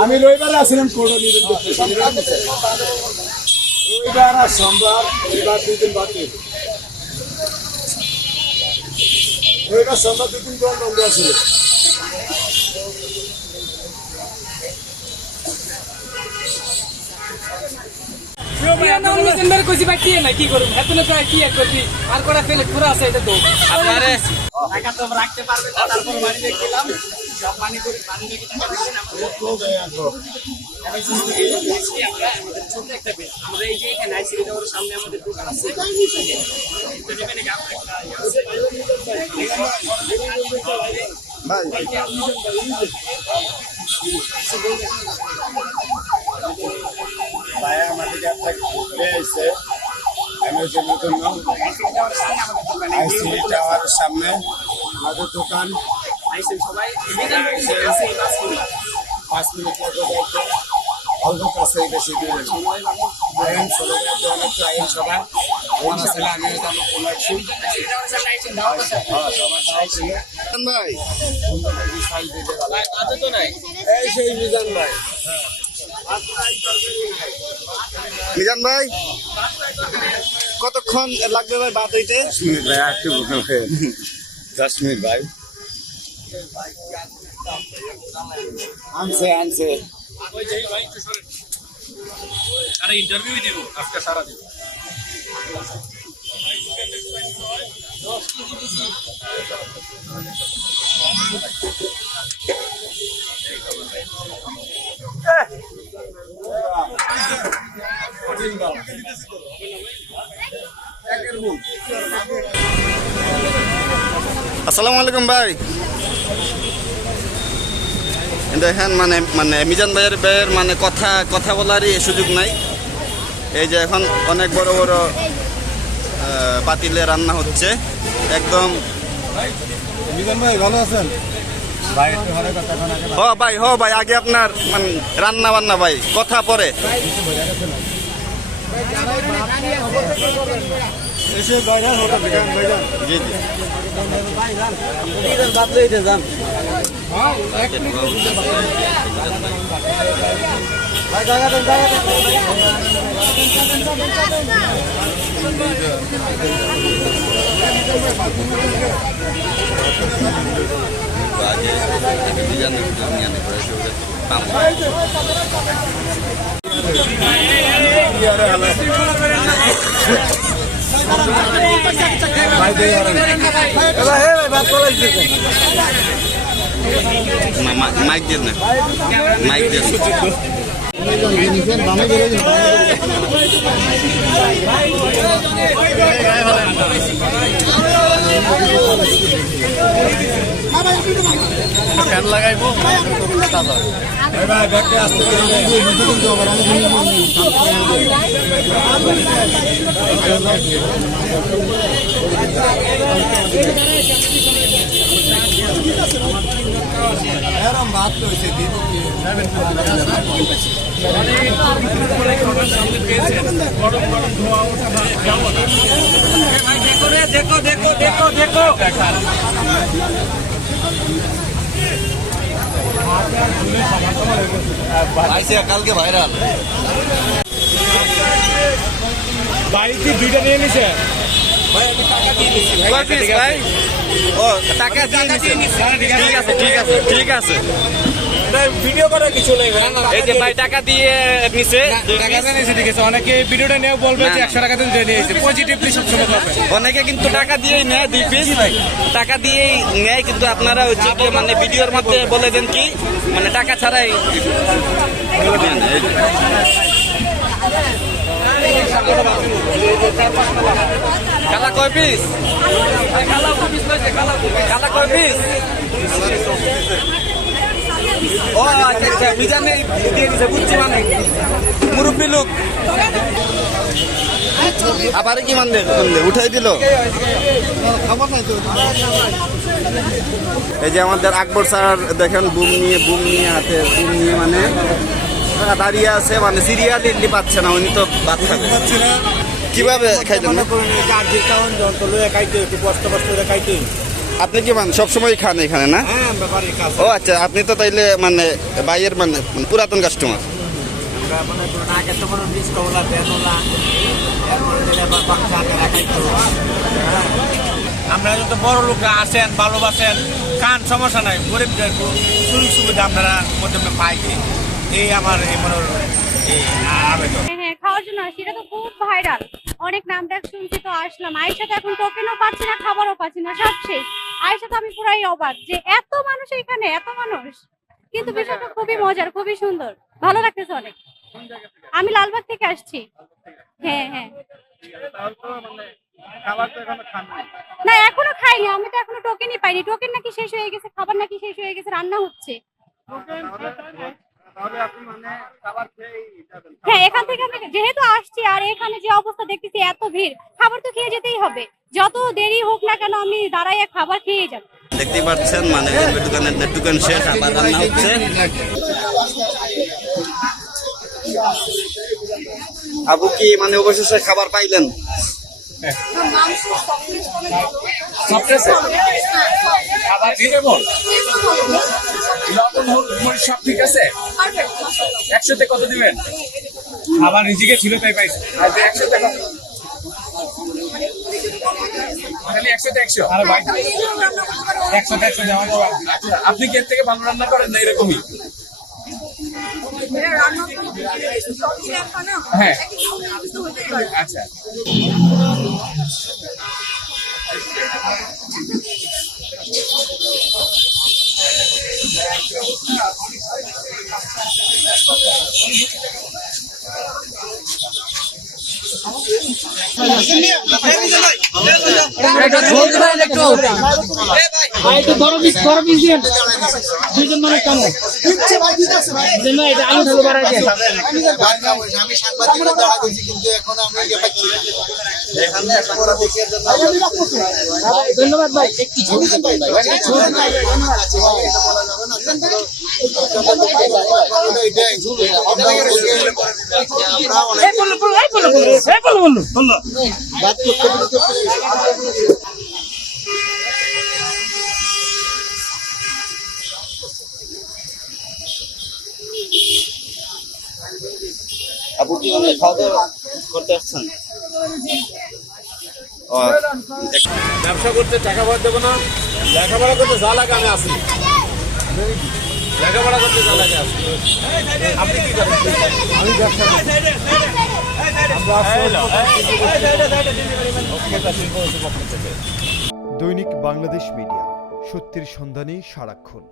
আমি রবিবারে আসছিলাম কোর্টে রবিবার আর সোমবার রবিবার 2 দিন বাকি রবিবার সোমবার 2 দিন বন্ধ আছে কি করুন কি করবি আর কটা ফেলে ঘুরে আছে এটা তো আপনারে টাকা তো রাখতে পারবে না তারপর বাড়ি দেখলাম সব পানি করে পানি দেখে টাকা দিবেন আমরা আমাদের ছোট একটা বেশ আমরা এই যে এখানে আইসিডি ওর সামনে আমাদের দোকান আছে তো নেবেন নাকি আমরা ভাই আমাদের একটা ঘুরে আইছে আমি যে নতুন আইসিডি টাওয়ারের সামনে আমাদের দোকান আইসেন সবাই আছে 5 মিনিট মতো যাইতে অল্প কাছে বেশি দূরে সময় আইন চলে যাচ্ছে অনেক আইন সবাই ওখানে ছিল আমি জানো কোন একটু ভাই এই সেই মিজান ভাই মিজান ভাই কতক্ষণ লাগবে ভাই বাদ হইতে? 10 মিনিট ভাই একটু 10 মিনিট ভাই আনছে আরে ইন্টারভিউ দিব আজকে সারা দিন আসসালামু আলাইকুম ভাই। দেখেন মানে মিজান ভাইয়ের মানে কথা বলারই সুযোগ নাই। এই যে এখন অনেক বড় বড় পাতিলে রান্না হচ্ছে একদম। মিজান ভাই ভালো আছেন ভাই? একটু ভালো কথা ভাই আগে আপনার মানে রান্না বান্না ভাই কথা পরে এসে বাইরে হোটেল দোকান বাইরে জি জি মাইক দিয়ে না মাইক দিয়ে ফ্যান লাগাইবো এরম ভাত হয়েছে দিব দেখো কালকে ভাইরাল বাড়িতে দুইটা নিয়ে নিছে ভাই ও টাকা দিয়ে নিছে। ঠিক আছে ভিডিও করার কিছু নেই এই যে ভাই টাকা দিয়ে নিছে টাকা নিয়েছে ঠিক আছে। অনেকে ভিডিওটা নিয়ে বলবে যে 100 টাকা দিয়ে নিয়েছে পজিটিভলি সবসময় পাবে। অনেকে কিন্তু টাকা দিয়েই নেয় 2 পিস টাকা দিয়েই নেয় কিন্তু আপনারা হচ্ছে কি মানে ভিডিওর মধ্যে বলে দেন কি মানে টাকা ছাড়াই কালা কয় পিস কালা কয় পিস ও আচ্ছা মিজানে দিয়ে দিছে বুঝছি মানে মুরব্বী লোক আবার কি মানে উঠাই দিল। এই যে আমাদের আকবর স্যার দেখেন বুম নিয়ে হাতে বুম নিয়ে মানে দাঁড়িয়ে আছে মানে সিরিয়ালি পাচ্ছে না উনি তো ভাত খাবে কিভাবে খাইতেন না খাইতে আপনি কি মানে সবসময় খান এখানে না? হ্যাঁ ব্যাপারে কাজ ও আচ্ছা, আপনি তো তাইলে মানে ভাইয়ের মানে পুরাতন কাস্টমার। আমরা মানে ধরুন আগে তো কোনো ডিসকাউন্ট দেনলা এরপরে দিলে আবার বাচ্চা আগে রাখাই তো আমরা যত বড় লোকরা আসেন ভালোবাসেন খান, সমস্যা নাই। গরিবদের সুযোগ সুবিধা আপনারা প্রথমে পাই, এই আমার এই মনে এই আবেদন। হ্যাঁ খাওয়ার জন্য আসছি, এটা তো খুব ভাইরাল, অনেক নাম ডাক শুনছি তো আসলাম। আয়েশা তো এখন টোকেনও পাচ্ছি না, খাবারও পাচ্ছি না, সব শেষ। আয়েশা তো আমি পুরাই অবাক যে এত মানুষ এখানে, এত মানুষ, কিন্তু বিষয়টা খুবই মজার, খুবই সুন্দর, ভালো লাগতেছে অনেক। আমি লালবাগ থেকে আসছি। হ্যাঁ হ্যাঁ না এখনো খাইনি, আমি তো এখনো টোকেনই পাইনি। টোকেন নাকি শেষ হয়ে গেছে, খাবার নাকি শেষ হয়ে গেছে, রান্না হচ্ছে। হ্যাঁ এখান থেকে আমি যেহেতু আসছি আর এখানে যে অবস্থা দেখতেছি এত ভিড়, খাবার তো খেয়ে যেতেই হবে, যত দেরি হোক না কেন আমি দাঁড়াইয়া খাবার খেয়ে যাব। দেখতেই পাচ্ছেন মানে দোকান শেষ, আবার রান্না হচ্ছে। আপু কি মানে অবশেষে খাবার পাইলেন? খাবার দিতে বল, লবণ হলুদ মরিচ সব ঠিক আছে? 100-তে কত দিবেন? খাবার রিজিকে ছিল তাই পাইছি। আর 100-তে কত? খালি 100-তে 100। আরে ভাই 100-তে 100 দেওয়া যাবে। আচ্ছা, আপনি কি এর থেকে ভালো রান্না করেন না এরকমই? হ্যাঁ আচ্ছা। আমি সাংবাদিকরা দাঁড়া করছি কিন্তু এখন আমরা ইয়ে পাচ্ছি না। ধন্যবাদ ভাই। আপু কি মানে খাওয়া দাওয়া করতে আসছেন? ব্যবসা করতে টাকা পয়সা দেবো না, লেখাপড়া করতে যা লাগে আমি আসি, লেখাপড়া করতে যা লাগে আসি। আপনি কি করেন? আমি ব্যবসা করি। দৈনিক বাংলাদেশ মিডিয়া, সত্যের সন্ধানে সারাক্ষণ।